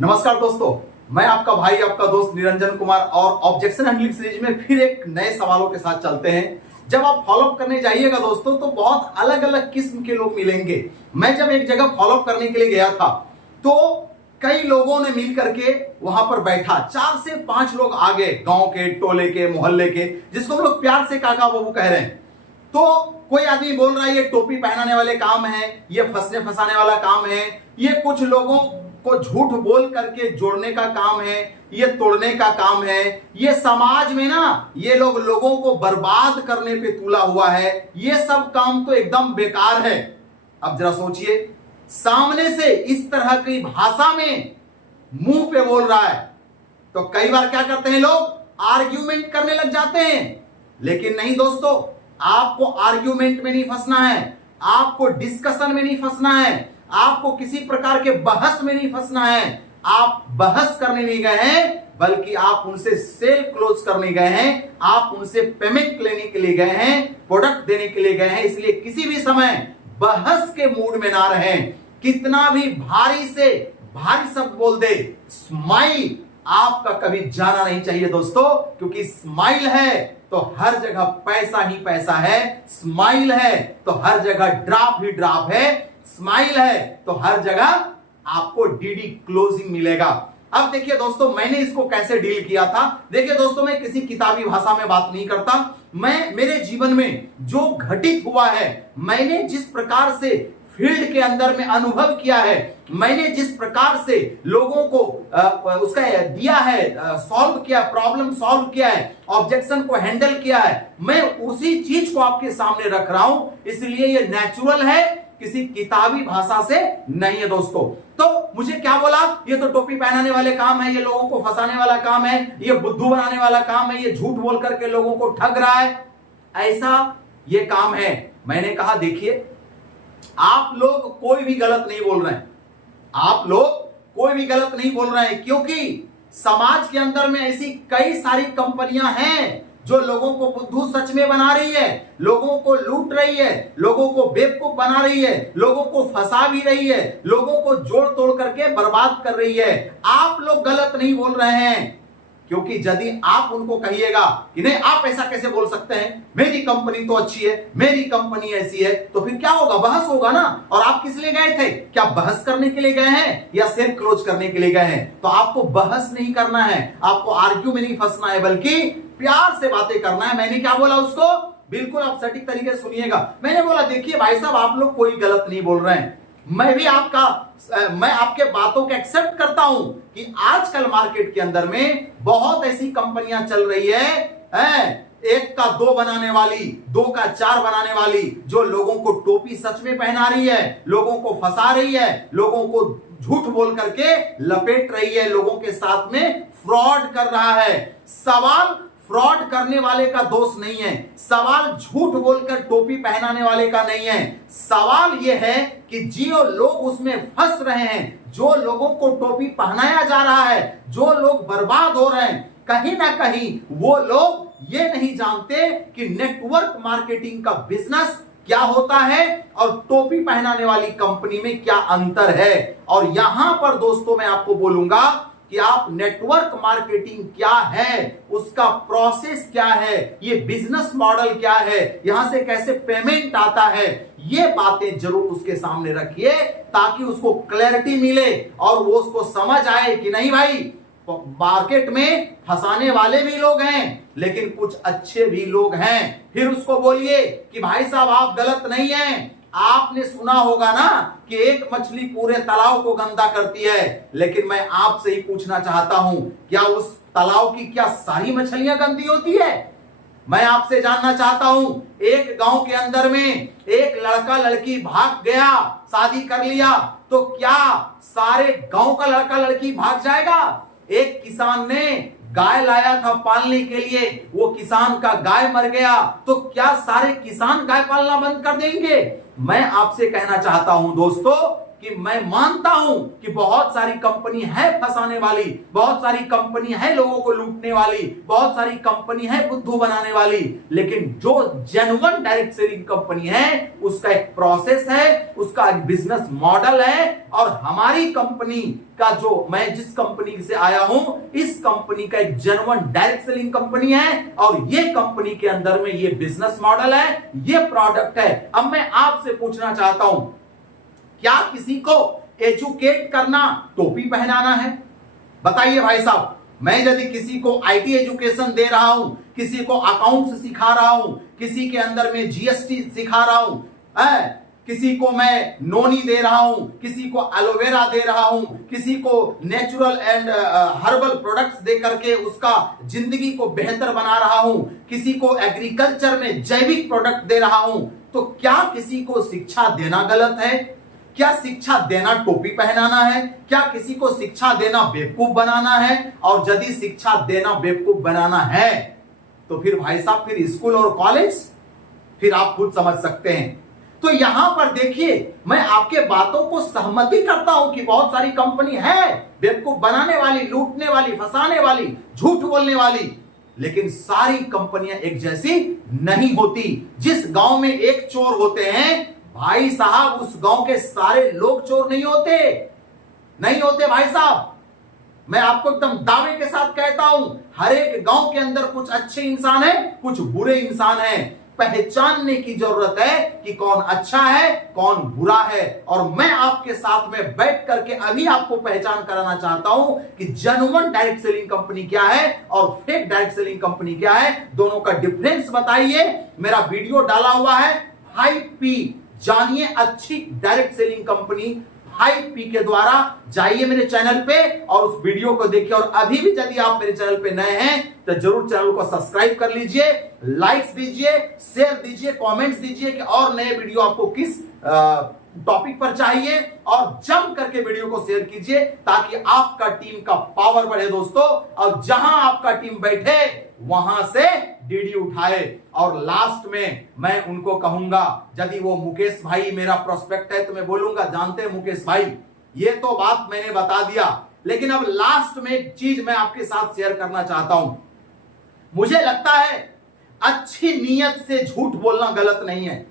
नमस्कार दोस्तों, मैं आपका भाई आपका दोस्त निरंजन कुमार और ऑब्जेक्शन हैंडलिंग सीरीज में फिर एक नए सवालों के साथ चलते हैं। जब आप फॉलोअप करने जाइएगा दोस्तों तो बहुत अलग अलग किस्म के लोग मिलेंगे। मैं जब एक जगह फॉलोअप करने के लिए गया था तो कई लोगों ने मिल करके वहां पर बैठा, 4 से 5 लोग आ गए, गांव के, टोले के, मोहल्ले के, जिसको हम लोग प्यार से काका बाबू कह रहे हैं। तो कोई आदमी बोल रहा है ये टोपी पहनाने वाले काम है, ये फंसने फंसाने वाला काम है, ये कुछ लोगों को झूठ बोल करके जोड़ने का काम है, ये तोड़ने का काम है, ये समाज में ना ये लोगों को बर्बाद करने पे तुला हुआ है, ये सब काम तो एकदम बेकार है। अब जरा सोचिए, सामने से इस तरह की भाषा में मुंह पे बोल रहा है तो कई बार क्या करते हैं लोग, आर्ग्यूमेंट करने लग जाते हैं। लेकिन नहीं दोस्तों, आपको आर्ग्यूमेंट में नहीं फंसना है, आपको डिस्कशन में नहीं फंसना है, आपको किसी प्रकार के बहस में नहीं फंसना है। आप बहस करने नहीं गए हैं बल्कि आप उनसे सेल क्लोज करने गए हैं, आप उनसे पेमेंट लेने के लिए गए हैं, प्रोडक्ट देने के लिए गए हैं। इसलिए किसी भी समय बहस के मूड में ना रहें। कितना भी भारी से भारी शब्द बोल दे, स्माइल आपका कभी जाना नहीं चाहिए दोस्तों, क्योंकि स्माइल है तो हर जगह पैसा ही पैसा है, स्माइल है तो हर जगह ड्रॉप ही ड्रॉप है, स्माइल है तो हर जगह आपको डीडी क्लोजिंग मिलेगा। अब देखिए दोस्तों, मैंने इसको कैसे डील किया था। देखिए दोस्तों, मैं किसी किताबी भाषा में बात नहीं करता, मैं मेरे जीवन में जो घटित हुआ है, मैंने जिस प्रकार से फील्ड के अंदर में अनुभव किया है, मैंने जिस प्रकार से लोगों को उसका दिया है, सॉल्व किया, प्रॉब्लम सॉल्व किया है, ऑब्जेक्शन को हैंडल किया है, मैं उसी चीज को आपके सामने रख रहा हूं। इसलिए ये नेचुरल है, किसी किताबी भाषा से नहीं है दोस्तों। तो मुझे क्या बोला, ये तो टोपी पहनाने वाले काम है, ये लोगों को फंसाने वाला काम है, ये बुद्धू बनाने वाला काम है, ये झूठ बोल करके लोगों को ठग रहा है, ऐसा ये काम है। मैंने कहा देखिए, आप लोग कोई भी गलत नहीं बोल रहे हैं, आप लोग कोई भी गलत नहीं बोल रहे हैं, क्योंकि समाज के अंदर में ऐसी कई सारी कंपनियां हैं जो लोगों को बुद्धू सच में बना रही है, लोगों को लूट रही है, लोगों को बेवकूफ बना रही है, लोगों को फंसा भी रही है, लोगों को जोड़ तोड़ करके बर्बाद कर रही है। आप लोग गलत नहीं बोल रहे हैं, क्योंकि यदि आप उनको कहिएगा कि नहीं आप ऐसा कैसे बोल सकते हैं, मेरी कंपनी तो अच्छी है, मेरी कंपनी ऐसी है, तो फिर क्या होगा, बहस होगा ना। और आप किस लिए गए थे, क्या बहस करने के लिए गए हैं या सेल क्लोज करने के लिए गए हैं? तो आपको बहस नहीं करना है, आपको आर्ग्यू में नहीं फंसना है, बल्कि प्यार से बातें करना है। मैंने क्या बोला उसको, बिल्कुल आप सटीक तरीके से सुनिएगा। मैंने बोला देखिए भाई साहब, आप लोग कोई गलत नहीं बोल रहे हैं, मैं भी मैं आपके बातों को एक्सेप्ट करता हूं कि आजकल मार्केट के अंदर में बहुत ऐसी कंपनियां चल रही है, एक का 2 बनाने वाली, 2 का 4 बनाने वाली, जो लोगों को टोपी सच में पहना रही है, लोगों को फंसा रही है, लोगों को झूठ बोल करके लपेट रही है, लोगों के साथ में फ्रॉड कर रहा है। सवाल फ्रॉड करने वाले का दोष नहीं है, सवाल झूठ बोलकर टोपी पहनाने वाले का नहीं है। सवाल यह है कि जो लोग उसमें फंस रहे हैं, जो लोगों को टोपी पहनाया जा रहा है, जो लोग बर्बाद हो रहे हैं, कहीं ना कहीं वो लोग ये नहीं जानते कि नेटवर्क मार्केटिंग का बिजनेस क्या होता है और टोपी पहनाने वाली कंपनी में क्या अंतर है। और यहां पर दोस्तों मैं आपको बोलूंगा कि आप नेटवर्क मार्केटिंग क्या है, उसका प्रोसेस क्या है, ये बिजनेस मॉडल क्या है, यहां से कैसे पेमेंट आता है, ये बातें जरूर उसके सामने रखिए, ताकि उसको क्लैरिटी मिले और वो उसको समझ आए कि नहीं भाई, मार्केट में फंसाने वाले भी लोग हैं लेकिन कुछ अच्छे भी लोग हैं। फिर उसको बोलिए कि भाई साहब आप गलत नहीं हैं। आपने सुना होगा ना कि एक मछली पूरे तालाब को गंदा करती है, लेकिन मैं आपसे ही पूछना चाहता हूं, क्या उस तालाब की क्या सारी मछलियां गंदी होती है? मैं आपसे जानना चाहता हूं, एक गांव के अंदर में एक लड़का लड़की भाग गया, शादी कर लिया, तो क्या सारे गांव का लड़का लड़की भाग जाएगा? एक किसान ने गाय लाया था पालने के लिए, वो किसान का गाय मर गया, तो क्या सारे किसान गाय पालना बंद कर देंगे? मैं आपसे कहना चाहता हूं दोस्तों कि मैं मानता हूं कि बहुत सारी कंपनी है फंसाने वाली, बहुत सारी कंपनी है लोगों को लूटने वाली, बहुत सारी कंपनी है बुद्धू बनाने वाली, लेकिन जो जेन्युइन डायरेक्ट सेलिंग कंपनी है उसका एक प्रोसेस है, उसका एक बिजनेस मॉडल है। और हमारी कंपनी का जो, मैं जिस कंपनी से आया हूं, इस कंपनी का एक जेन्युइन डायरेक्ट सेलिंग कंपनी है और ये कंपनी के अंदर में ये बिजनेस मॉडल है, ये प्रोडक्ट है। अब मैं आपसे पूछना चाहता हूं, क्या किसी को एजुकेट करना टोपी पहनाना है? बताइए भाई साहब। मैं यदि किसी को आईटी एजुकेशन दे रहा हूं, किसी को अकाउंट्स सिखा रहा हूं, किसी के अंदर में जीएसटी सिखा रहा हूं, किसी को मैं नोनी दे रहा हूं, किसी को एलोवेरा दे रहा हूं, किसी को नेचुरल एंड हर्बल प्रोडक्ट्स दे करके उसका जिंदगी को बेहतर बना रहा हूं, किसी को एग्रीकल्चर में जैविक प्रोडक्ट दे रहा हूं, तो क्या किसी को शिक्षा देना गलत है? क्या शिक्षा देना टोपी पहनाना है? क्या किसी को शिक्षा देना बेवकूफ बनाना है? और यदि शिक्षा देना बेवकूफ बनाना है तो फिर भाई साहब, फिर स्कूल और कॉलेज, फिर आप खुद समझ सकते हैं। तो यहां पर देखिए, मैं आपके बातों को सहमति करता हूं कि बहुत सारी कंपनी है बेवकूफ बनाने वाली, लूटने वाली, फंसाने वाली, झूठ बोलने वाली, लेकिन सारी कंपनियां एक जैसी नहीं होती। जिस गांव में एक चोर होते हैं भाई साहब, उस गांव के सारे लोग चोर नहीं होते, नहीं होते भाई साहब। मैं आपको एकदम दावे के साथ कहता हूं, हर एक गांव के अंदर कुछ अच्छे इंसान है, कुछ बुरे इंसान है। पहचानने की जरूरत है कि कौन अच्छा है, कौन बुरा है। और मैं आपके साथ में बैठ करके अभी आपको पहचान कराना चाहता हूं कि जेन्युइन डायरेक्ट सेलिंग कंपनी क्या है और फेक डायरेक्ट सेलिंग कंपनी क्या है, दोनों का डिफरेंस बताइए। मेरा वीडियो डाला हुआ है 5P, जानिए अच्छी डायरेक्ट सेलिंग कंपनी 5P के द्वारा। जाइए मेरे चैनल पे और उस वीडियो को देखिए। और अभी भी यदि आप मेरे चैनल पे नए हैं तो जरूर चैनल को सब्सक्राइब कर लीजिए, लाइक्स दीजिए, शेयर दीजिए, कमेंट्स दीजिए कि और नए वीडियो आपको किस टॉपिक पर चाहिए, और जम करके वीडियो को शेयर कीजिए ताकि आपका टीम का पावर बढ़े दोस्तों। और जहां आपका टीम बैठे वहां से डीडी उठाए। और लास्ट में मैं उनको कहूंगा, यदि वो मुकेश भाई मेरा प्रोस्पेक्ट है तो मैं बोलूंगा, जानते हैं मुकेश भाई, ये तो बात मैंने बता दिया, लेकिन अब लास्ट में एक चीज मैं आपके साथ शेयर करना चाहता हूं। मुझे लगता है अच्छी नीयत से झूठ बोलना गलत नहीं है,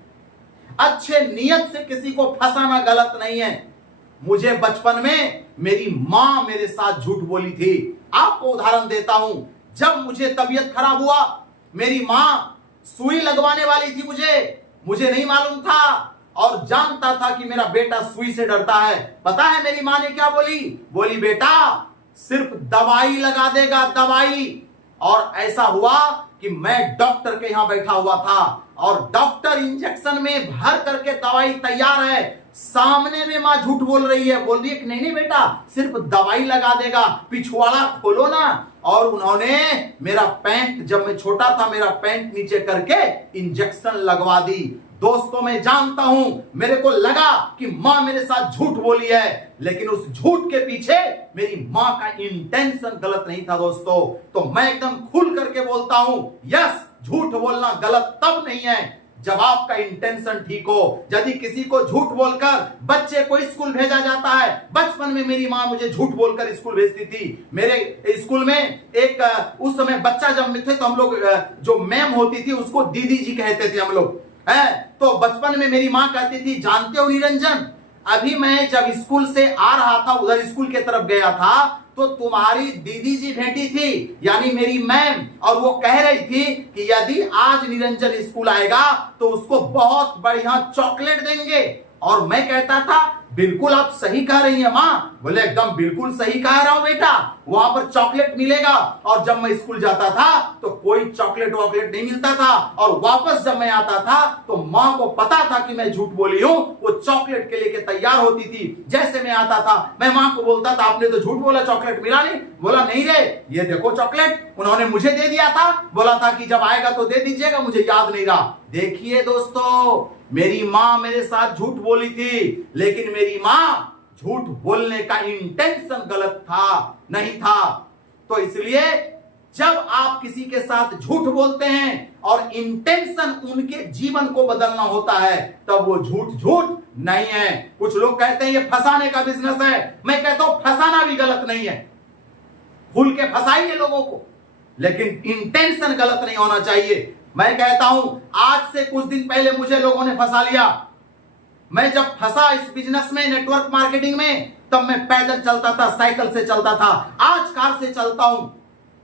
अच्छे नियत से किसी को फंसाना गलत नहीं है। मुझे बचपन में मेरी मां मेरे साथ झूठ बोली थी। आपको उदाहरण देता हूं, जब मुझे तबीयत खराब हुआ, मेरी मां सुई लगवाने वाली थी, मुझे नहीं मालूम था और जानता था कि मेरा बेटा सुई से डरता है। पता है मेरी मां ने क्या बोली? बोली बेटा सिर्फ दवाई लगा देगा, दवाई। और ऐसा हुआ कि मैं डॉक्टर के यहां बैठा हुआ था और डॉक्टर इंजेक्शन में भर करके दवाई तैयार है, सामने में मां झूठ बोल रही है, बोल रही है कि नहीं नहीं बेटा सिर्फ दवाई लगा देगा, पिछवाड़ा खोलो ना। और उन्होंने मेरा पैंट, जब मैं छोटा था, मेरा पैंट नीचे करके इंजेक्शन लगवा दी। दोस्तों मैं जानता हूं, मेरे को लगा कि मां मेरे साथ झूठ बोली है, लेकिन उस झूठ के पीछे मेरी मां का इंटेंशन गलत नहीं था दोस्तों। तो मैं एकदम खुल करके बोलता हूं, यस, झूठ बोलना गलत तब नहीं है जब आपका इंटेंशन ठीक हो। यदि किसी को झूठ बोलकर बच्चे को स्कूल भेजा जाता है, बचपन में मेरी मां मुझे झूठ बोलकर स्कूल भेजती थी। मेरे स्कूल में एक उस समय बच्चा जब थे तो हम लोग, जो मैम होती थी उसको दीदी जी कहते थे हम लोग, है। तो बचपन में मेरी मां कहती थी, जानते हो निरंजन, अभी मैं जब स्कूल से आ रहा था, उधर स्कूल की तरफ गया था, तो तुम्हारी दीदी जी भेटी थी, यानी मेरी मैम, और वो कह रही थी कि यदि आज निरंजन स्कूल आएगा तो उसको बहुत बढ़िया चॉकलेट देंगे। और मैं कहता था बिल्कुल आप सही कह रही हैं मां। बोले एकदम बिल्कुल सही कह रहा हूं बेटा, वहां पर चॉकलेट मिलेगा। और जब मैं स्कूल जाता था तो कोई चॉकलेट वॉकलेट नहीं मिलता था, और वापस जब मैं आता था तो मां को पता था कि मैं झूठ बोली हूं, वो चॉकलेट के लेके तैयार होती थी। जैसे मैं आता था मैं मां को बोलता था आपने तो झूठ बोला, चॉकलेट मिला नहीं। बोला नहीं रे, ये देखो चॉकलेट उन्होंने मुझे दे दिया था, बोला था कि जब आएगा तो दे दीजिएगा, मुझे याद नहीं रहा। देखिए दोस्तों, मेरी मां मेरे साथ झूठ बोली थी, लेकिन मेरी मां झूठ बोलने का इंटेंशन गलत था, नहीं था। तो इसलिए जब आप किसी के साथ झूठ बोलते हैं और इंटेंशन उनके जीवन को बदलना होता है, तब वो झूठ नहीं है। कुछ लोग कहते हैं ये फंसाने का बिजनेस है। मैं कहता हूं फंसाना भी गलत नहीं है, खुल के फंसाइए लोगों को, लेकिन इंटेंशन गलत नहीं होना चाहिए। मैं कहता हूं आज से कुछ दिन पहले मुझे लोगों ने फंसा लिया। मैं जब फंसा इस बिजनेस में, नेटवर्क मार्केटिंग में, तब मैं पैदल चलता था, साइकिल से चलता था, आज कार से चलता हूं।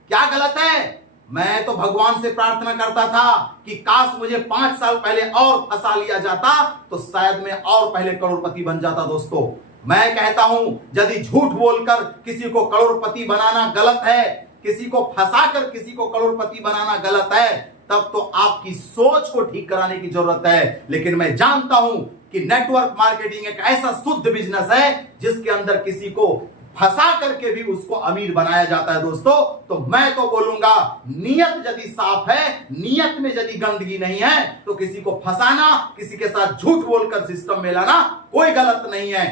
क्या गलत है? मैं तो भगवान से प्रार्थना करता था कि काश मुझे 5 साल पहले और फंसा लिया जाता तो शायद मैं और पहले करोड़पति बन जाता। दोस्तों, मैं कहता हूं यदि झूठ बोलकर किसी को करोड़पति बनाना गलत है, किसी को फंसाकर किसी को करोड़पति बनाना गलत है, तब तो आपकी सोच को ठीक कराने की जरूरत है। लेकिन मैं जानता हूं कि नेटवर्क मार्केटिंग एक ऐसा शुद्ध बिजनेस है जिसके अंदर किसी को फंसा करके भी उसको अमीर बनाया जाता है। दोस्तों, तो मैं तो बोलूंगा नियत यदि साफ है, नियत में यदि गंदगी नहीं है, तो किसी को फंसाना, किसी के साथ झूठ बोलकर सिस्टम में लाना कोई गलत नहीं है।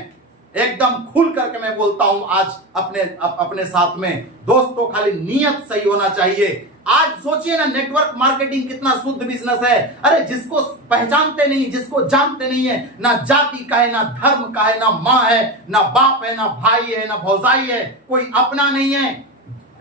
एकदम खुल करके मैं बोलता हूं आज अपने साथ में, दोस्तों खाली नियत सही होना चाहिए। आज सोचिए ना, नेटवर्क मार्केटिंग कितना शुद्ध बिजनेस है। अरे जिसको पहचानते नहीं, जिसको जानते नहीं है, ना जाति का है, ना धर्म का है, ना माँ है, ना बाप है, ना भाई है, ना भौजाई है, कोई अपना नहीं है,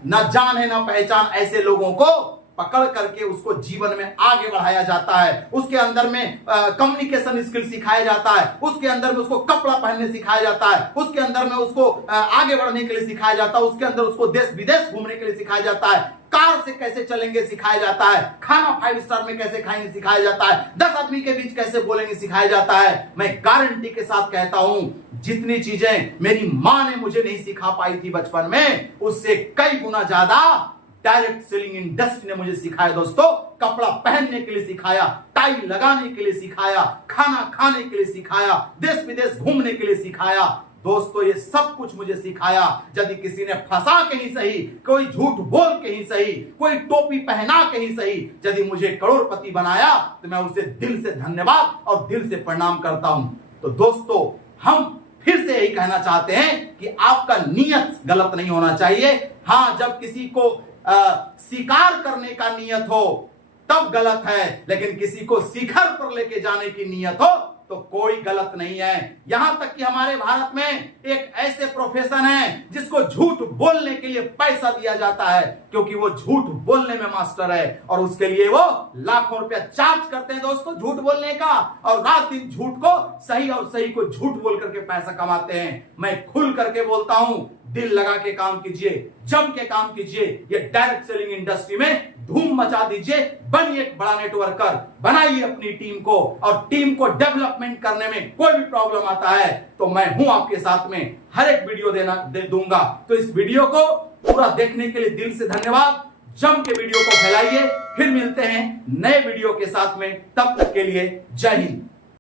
ना जान है, ना पहचान, ऐसे लोगों को पकड़ करके उसको जीवन में आगे बढ़ाया जाता है। उसके अंदर में कम्युनिकेशन स्किल सिखाया जाता है, उसके अंदर में उसको कपड़ा पहनने सिखाया जाता है, उसके अंदर में उसको आगे बढ़ने के लिए सिखाया जाता है, उसके अंदर उसको देश विदेश घूमने के लिए सिखाया जाता है, कार से कैसे चलेंगे सिखाया जाता है, खाना 5 स्टार में कैसे खाएंगे सिखाया जाता है, 10 आदमी के बीच कैसे बोलेंगे सिखाया जाता है। मैं गारंटी के साथ कहता हूं जितनी चीजें मेरी मां ने मुझे नहीं सिखा पाई थी बचपन में, उससे कई गुना ज्यादा डायरेक्ट सेलिंग इंडस्ट्री ने मुझे सिखाया। दोस्तों, कपड़ा पहनने के लिए सिखाया, टाई लगाने के लिए सिखाया, खाना खाने के लिए सिखाया, देश विदेश घूमने के लिए सिखाया। दोस्तों, ये सब कुछ मुझे सिखाया। यदि किसी ने फंसा के ही सही, कोई झूठ बोल के ही सही, कोई टोपी पहना के ही सही, यदि मुझे करोड़पति बनाया तो मैं उसे दिल से धन्यवाद और दिल से प्रणाम करता हूं। तो दोस्तों, हम फिर से यही कहना चाहते हैं कि आपका नियत गलत नहीं होना चाहिए। हां, जब किसी को शिकार करने का नियत हो तब गलत है, लेकिन किसी को शिखर पर लेके जाने की नियत हो तो कोई गलत नहीं है। यहां तक कि हमारे भारत में एक ऐसे प्रोफेशन है जिसको झूठ बोलने के लिए पैसा दिया जाता है, क्योंकि वो झूठ बोलने में मास्टर है और उसके लिए वो लाखों रुपया चार्ज करते हैं दोस्तों झूठ बोलने का, और रात दिन झूठ को सही और सही को झूठ बोल करके पैसा कमाते हैं। मैं खुल करके बोलता हूं, दिल लगा के काम कीजिए, जम के काम कीजिए, ये डायरेक्ट सेलिंग इंडस्ट्री में धूम मचा दीजिए, बनिए एक बड़ा नेटवर्कर, बनाइए अपनी टीम को, और टीम को डेवलपमेंट करने में कोई भी प्रॉब्लम आता है तो मैं हूं आपके साथ में, हर एक वीडियो दे दूंगा। तो इस वीडियो को पूरा देखने के लिए दिल से धन्यवाद। जम के वीडियो को फैलाइए। फिर मिलते हैं नए वीडियो के साथ में, तब तक के लिए जय हिंद।